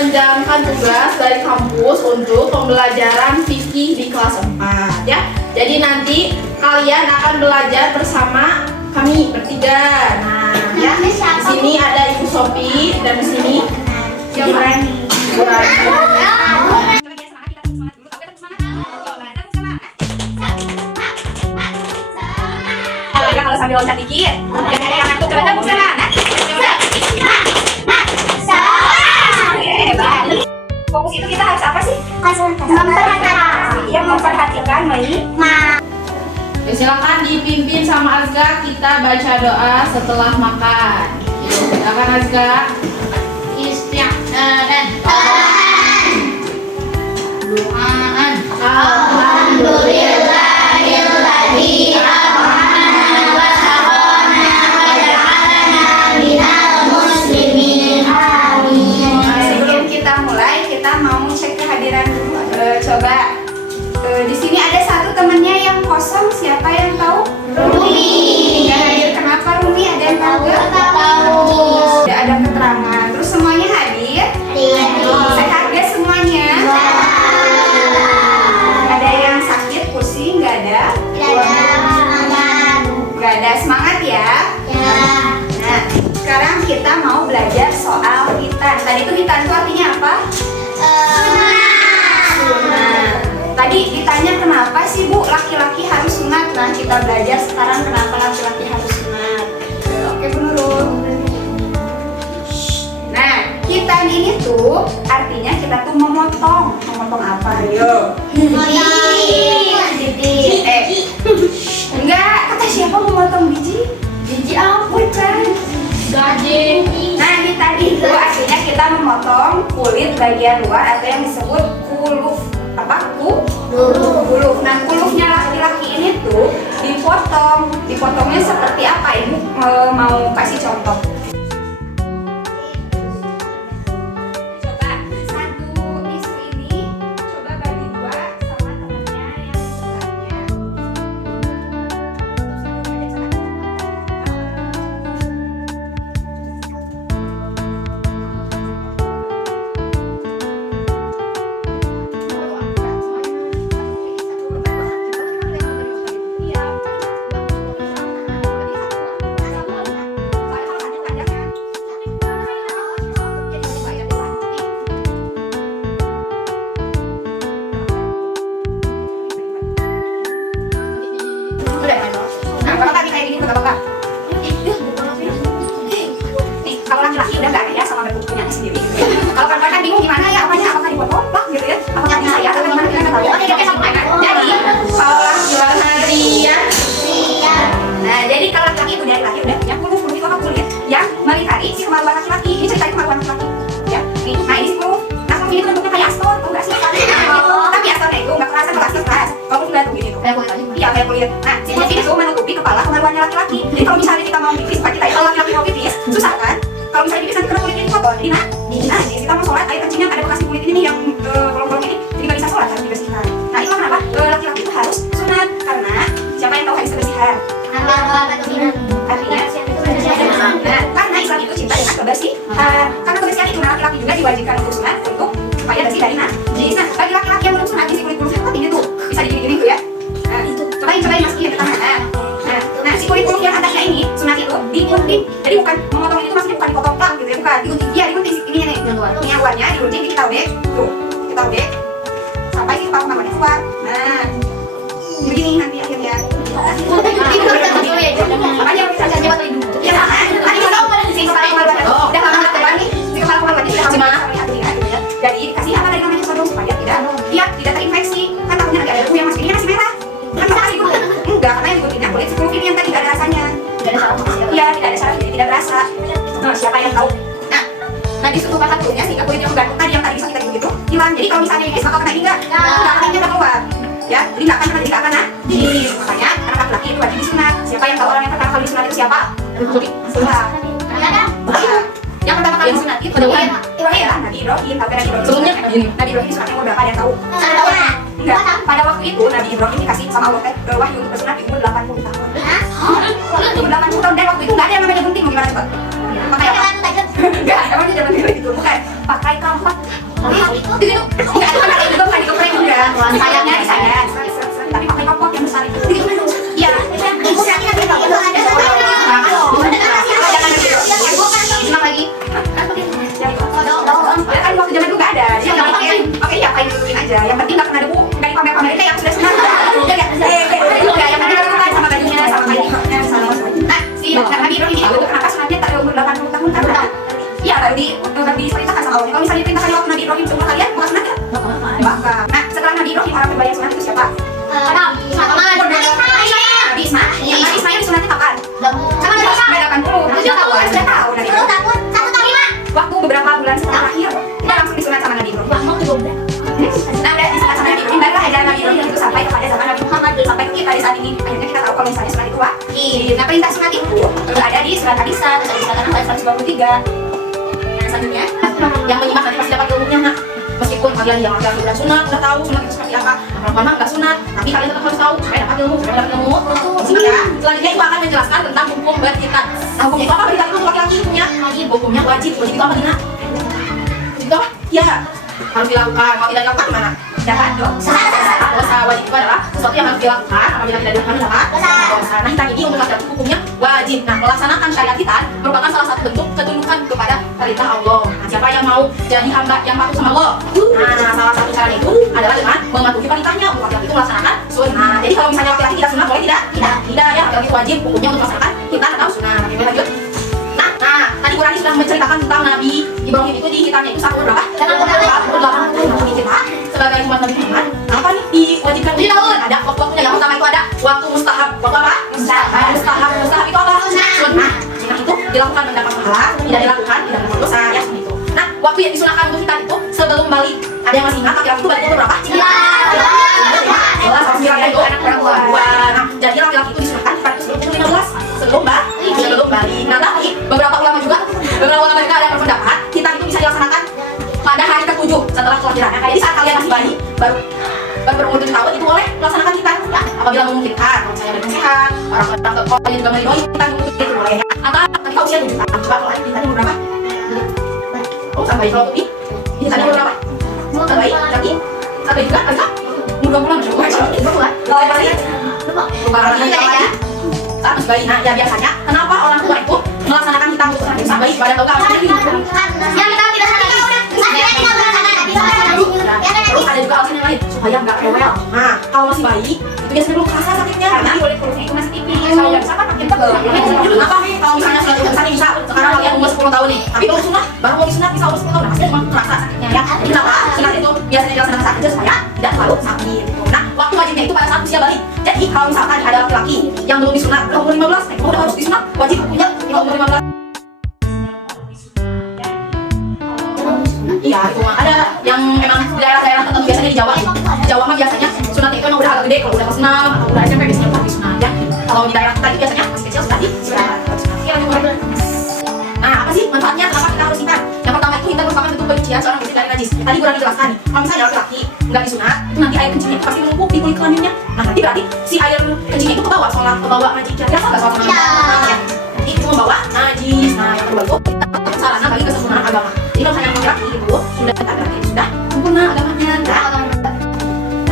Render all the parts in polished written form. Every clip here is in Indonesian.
menjalankan tugas dari kampus untuk pembelajaran fikih di kelas 4 ya. Jadi nanti kalian akan belajar bersama kami bertiga. Nah, ya. Di sini ada Ibu Sophie dan di sini Ibu Rani. Kalau sambil loncat dikit, jangan yang aku coba tepuk tangan. Fokus itu kita harus apa sih? Memperhatikan. Iya, memperhatikan Ya, silakan dipimpin sama Azga, kita baca doa setelah makan. Yuk, silakan Azga. Doaan. Alhamdulillahilladzi at'amana wa saqana wa ja'alana minal muslimin. Amin. Sebelum kita mulai, kita mau cek kehadiran dulu. Coba di sini ada satu temennya yang kosong. Siapa yang tahu? Rumi. Nggak hadir. Kenapa Rumi? Ada yang tahu nggak? Tahu. Tidak ada keterangan. Terus semuanya hadir? Sehat nggak semuanya? Ada yang sakit, pusing? Nggak ada? Nggak ada. Semangat ya. Nah, sekarang kita mau belajar soal hitan. Tadi itu hitan itu artinya apa? Sunat. Tadi ditanya kenapa sih Bu laki-laki harus sunat. Nah, kita belajar sekarang kenapa laki-laki harus sunat. Oke Bu Nurul. Nah, hitan ini tuh artinya kita tuh memotong. Memotong apa? Ayo. Enggak, kata siapa memotong biji? Biji apa? Bukan. Gaji. Nah, hitan itu artinya kita memotong kulit bagian luar atau yang disebut kuluf. Apa? Kuluf. Nah, kulufnya laki-laki ini tuh dipotong. Dipotongnya seperti apa? Ibu mau kasih contoh. Coba satu tisu ini coba bagi dua sama temannya yang sebelahnya. Nah, bapak kita ini juga bapak. Nih, kalau laki-laki udah nggak ada ya sama bentuknya sendiri. Kalau perempuan kan bingung gimana ya, apanya apakah dipotong, pak gitu ya, apakah disayat atau gimana kita nggak tahu. Jadi kalau laki-laki jadi kalau laki-laki itu dari laki udah punya kuluf itu apa kulit yang melingkari si kemaluan laki-laki. Ini ceritanya kemaluan laki-laki. Ya, nih, nah ini kuluf. Nah, kuluf ini tuh bentuknya kayak astor, tau nggak sih? Tapi astornya itu nggak kerasa kalau astor keras. Kalau udah tuh gini tuh. Iya, kayak kulit. Nah, si kuluf ini tuh menutupi kepala kemaluannya laki-laki. Jadi kalau misalnya kita mau pipis, kita kalau laki-laki mau pipis, susah kan? Kalau misalnya pipis nanti kena kulit ini kotor, jadi nah, jadi kita mau sholat, air kencingnya ada bekas kulit ini nih yang bolong-bolong ini, jadi nggak bisa sholat harus dibersihkan. Nah, itu kenapa laki-laki itu harus sunat karena siapa yang tahu hadis kebersihan? Artinya, nah, karena Islam itu cinta dengan kebersihan. Karena kebersihan itu laki-laki juga diwajibkan untuk sunat untuk supaya bersih dari najis. Nah, bagi laki-laki yang belum sunat isi kulit-kulitnya kok ini tuh bisa digini-gini tuh ya. Nah, cobain masukin ke tangan. Nah, si kulit-kulit yang atasnya ini sunat itu digunting. Jadi bukan memotong itu maksudnya bukan dipotong plak gitu ya, bukan digunting. Iya, digunting ini nih. Ini yang luarnya digunting, kita obek. Tuh, kita obek sampai si kepala kemaluannya keluar. Nah, begini nanti akhirnya. Makanya bisa jadi buat ibu. Ya kan? Tadi si kepala kemaluannya udah lama terbang nih. Si kepala kemaluannya sudah lama. Jadi dikasih apa tadi namanya sodom supaya tidak terinfeksi. Kan takutnya nanti ada debu yang masuk ini masih merah. Kan bakal digunting. Enggak, karena yang diguntingnya kulit sepuluh ini yang tadi tidak ada rasanya. Iya, tidak ada saraf jadi tidak berasa. Nah, siapa yang tahu? Nah di situ bakal kulitnya sehingga kulit yang gantung tadi yang tadi bisa kita gitu hilang. Jadi kalau misalnya ini bakal kena ini enggak kulitnya udah keluar. Ya, jadi nggak akan najis. Makanya anak laki-laki itu wajib disunat. Siapa yang tahu orang yang pertama kali disunat itu siapa? Yang pertama kali disunat itu Nabi Ibrahim. Sebelumnya Nabi Ibrahim disunatnya umur berapa? Ada yang tahu? Enggak. Pada waktu itu Nabi Ibrahim dikasih sama Allah wahyu untuk bersunat di umur 80 tahun. Umur 80 tahun dan waktu itu nggak ada yang namanya gunting. Gimana coba? Pakai apa? Enggak, emang dia zaman dulu gitu. Bukan pakai kampak. Gitu. Enggak ada kayak gitu, bukan digoreng juga. Sayangnya di saya. Tapi pakai kompor yang besar itu. Gitu dulu. Iya. Ibu nanti kan dia ada enak lagi. Ya kan waktu zaman dulu nggak ada. Dia nggak pakai. Oke ya pakai duluin aja. Yang penting nggak kena debu. Nggak dipamer-pamerin kayak yang sudah sunat. Ya nggak. Yang penting kan sama bajunya, sama kainnya, sama semuanya. Nah, si Nabi Ibrahim ini kenapa sunatnya tak umur 80 tahun karena iya baru diperintahkan sama Allah. Kalau misalnya diperintahkan waktu Nabi Ibrahim cuma kalian bukan sunat ya? Bakal. Nah, setelah Nabi Ibrahim orang terbayang sunat itu siapa? Nabi Ismail. Nabi Ismail disunatnya kapan? Sama Nabi Ismail 80. Sudah tahu kan? Sudah tahu Nabi Ibrahim. Waktu beberapa bulan setelah lahir, kita langsung disunat sama Nabi Ibrahim. Nah, udah disunat sama Nabi Ibrahim, barulah ajaran Nabi Ibrahim itu sampai kepada zaman Nabi Muhammad. Sampai kita di saat ini, akhirnya kita tahu kalau misalnya sunat itu wajib. Nah, perintah sunat itu sudah ada di surat Al-Nisa, surat Al-Anfal 123. Yang selanjutnya, yang menyimak nanti pasti dapat ilmunya, nak. Meskipun kalian yang laki-laki udah sunat, udah tahu sunat itu seperti apa, perempuan mah nggak sunat, tapi kalian tetap harus tahu supaya dapat ilmu, Ya. Selanjutnya itu akan menjelaskan tentang hukum berkhitan. Nah, hukum itu apa? Berkhitan itu laki-laki hukumnya wajib. Hukumnya wajib. Wajib itu apa, Dina? Itu apa? Ya, harus dilakukan. Kalau tidak dilakukan gimana? Jangan dong. Dosa. Wajib itu adalah sesuatu yang harus dilakukan. Apabila tidak dilakukan adalah dosa. Nah, hitam ini untuk laki-laki hukumnya wajib. Nah, melaksanakan syariat hitam merupakan salah satu bentuk ketundukan kepada perintah Allah. Nah, siapa yang mau jadi hamba yang patuh sama Allah? Nah, salah satu cara itu adalah dengan mematuhi perintahnya. Untuk laki-laki itu melaksanakan sunnah. Jadi kalau misalnya laki-laki tidak sunnah boleh tidak? Tidak ya, laki-laki wajib hukumnya untuk melaksanakan hitam atau sunnah. Oke, lanjut. Nah, tadi Qur'an sudah menceritakan tentang Nabi Ibrahim itu di hitamnya itu 1 berapa? 80 kita sebagai umat Nabi Muhammad. Apa nih diwajibkan? Ada waktu-waktunya. Yang pertama itu ada waktu mustahab. Waktu apa? Mustahab. Mustahab itu apa? Sunnah. Sunnah itu dilakukan mendapat pahala, tidak dilakukan tidak mendapat dosa ya itu. Nah, waktu yang disunahkan untuk kita itu sebelum balik. Ada yang masih ingat laki-laki itu balik umur berapa? Anak perempuan. Nah, jadi laki-laki itu disunahkan pada sebelum 15 sebelum balik. Nah, tapi beberapa ulama juga ada berpendapat kita itu bisa dilaksanakan pada hari ke-7 setelah kelahiran. Jadi saat kalian masih bayi baru berumur 7 tahun itu boleh melaksanakan kita ya, apabila memungkinkan. Kalau misalnya ada sehat, orang juga melindungi kita itu boleh ya. Atau ketika usia 7 tahun, coba kalau kita umur berapa? Oh, sampai kalau putih. Ini tadi umur berapa? Sampai lagi? Sampai juga agak umur 20-an. Kalau balik saat masih bayi. Nah, ya biasanya kenapa orang tua itu melaksanakan hitam untuk anak sampai bayi pada tahu kan? Terus ada juga alasan yang lain supaya nggak rewel. Nah, kalau masih bayi itu biasanya belum kerasa sakitnya karena kulitnya itu masih tipis. Kalau yang besar kan makin tebal. Kenapa nih? Kalau misalnya sudah misalnya bisa sekarang kalian umur 10 tahun nih, tapi belum sunat, baru mau disunat bisa umur 10 tahun, pasti cuma terasa sakitnya ya. Kenapa? Sunat itu biasanya dilaksanakan saat kecil supaya tidak terlalu sakit. Nah, waktu wajibnya itu pada saat usia balik. Jadi kalau misalkan ada laki-laki yang belum disunat umur 15, udah harus disunat, wajib hukumnya umur 15. Iya, itu mah ada yang memang di daerah-daerah tertentu biasanya di Jawa. Di Jawa mah biasanya sunat itu emang udah agak gede, kalau udah kelas 6 atau udah SMP biasanya udah disunat ya. Kalau di daerah kita itu biasanya masih kecil sudah disunat. Nah, apa sih manfaatnya? Kenapa kita harus hitam? Yang pertama itu hitam merupakan bentuk penyucian seorang muslim dari najis. Tadi udah dijelaskan. Kalau misalnya laki-laki nggak disunat, itu nanti air kencingnya itu pasti menumpuk di kulit kelaminnya. Nah, nanti berarti si air kencingnya itu kebawa sholat, kebawa najis. Biasa nggak sholat ya? Jadi itu membawa najis. Nah, yang kedua itu kita sarana bagi kesempurnaan agama. Jadi kalau misalnya laki-laki itu sudah sudah sempurna agamanya. Nah,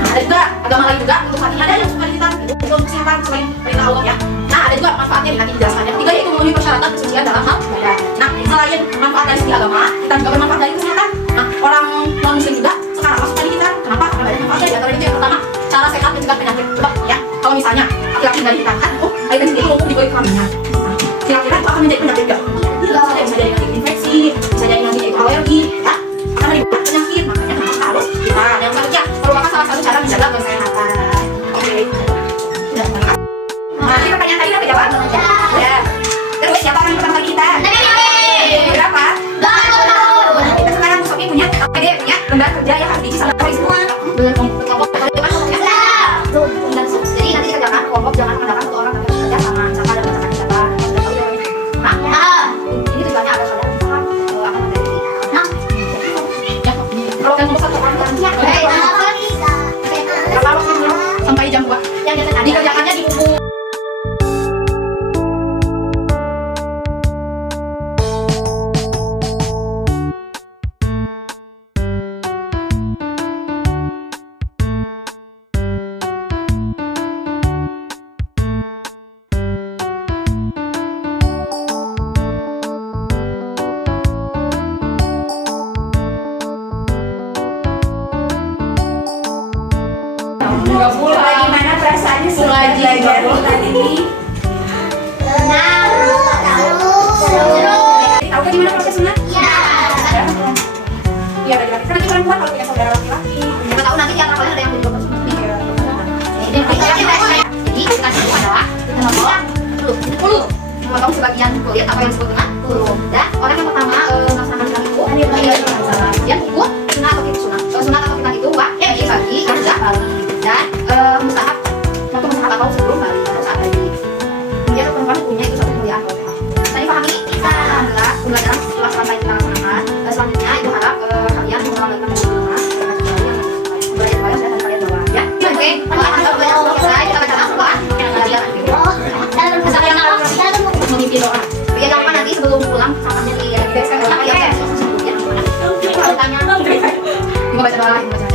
ada juga agama lain juga untuk hati ada yang suka hitam itu untuk kesehatan selain perintah Allah ya. Nah, ada juga manfaatnya nanti dijelaskan. Yang ketiga yaitu memenuhi persyaratan kesucian dalam hal ibadah. Nah, selain manfaat dari segi agama, kita juga bermanfaat dari kesehatan. Nah, orang non muslim juga sekarang masuk dari kita. Kenapa? Karena banyak manfaatnya. Di antara itu yang pertama, cara sehat mencegah penyakit. Coba ya, kalau misalnya laki-laki nggak dihitamkan, air kencing itu numpuk di kulit kelaminnya. Kira-kira itu akan menjadi penyakit nggak? Bisa jadi nanti infeksi, bisa jadi nanti itu alergi, ya. Karena menimbulkan penyakit, makanya kenapa harus kita yang selanjutnya merupakan salah satu cara menjaga kesehatan. Oke. Nah, ini pertanyaan tadi udah kejawab? Ya. Terus siapa orang yang pertama kali kita? Berapa? 20 tahun. Kita sekarang Sofi punya lembar kerja yang harus diisi sama kalian semua. Kelompok jadi nanti kerjakan kelompok jangan mengandalkan satu orang tapi kerja sama misalkan ada masakan siapa. Nah, ini tujuannya ada pada misalkan akan materi. Nah, ya. Kalau yang nomor 1 orang sampai jam 2. Yang dikerjakannya di buku. Nggak pulang. Bagaimana perasaannya setelah Ngaji, belajar nggak pulang. tadi ini? Seru. Tahu kan gimana prosesnya? Ya. Iya, bagi laki-laki kan perempuan kalau punya saudara laki-laki. Siapa tahu nanti di antara kalian ada yang jadi dokter semua. Iya. Jadi kita sebut adalah kita nomor 10. Memotong sebagian kulit apa yang disebut dengan kulum. Dan orang yang pertama melaksanakan sunat itu yang ikut sunat atau kita sunat atau kita itu bagi kerja dan mustahab waktu mustahab atau sebelum balik atau saat balik. Kemudian untuk perempuan hukumnya itu satu kemuliaan kalau tadi pahami adalah pembelajaran setelah selesai kita laksanakan. Selanjutnya ibu harap kalian mengembangkan rumah belajar sudah kalian bawa ya. Oke, kalau anda belajar selesai kita baca Al-Quran yang belajar nanti. Memimpin doa. Ya jangan lupa nanti sebelum pulang sampahnya dibereskan ya. Sebelumnya. Kalau ditanya, ibu baca doa, ibu baca.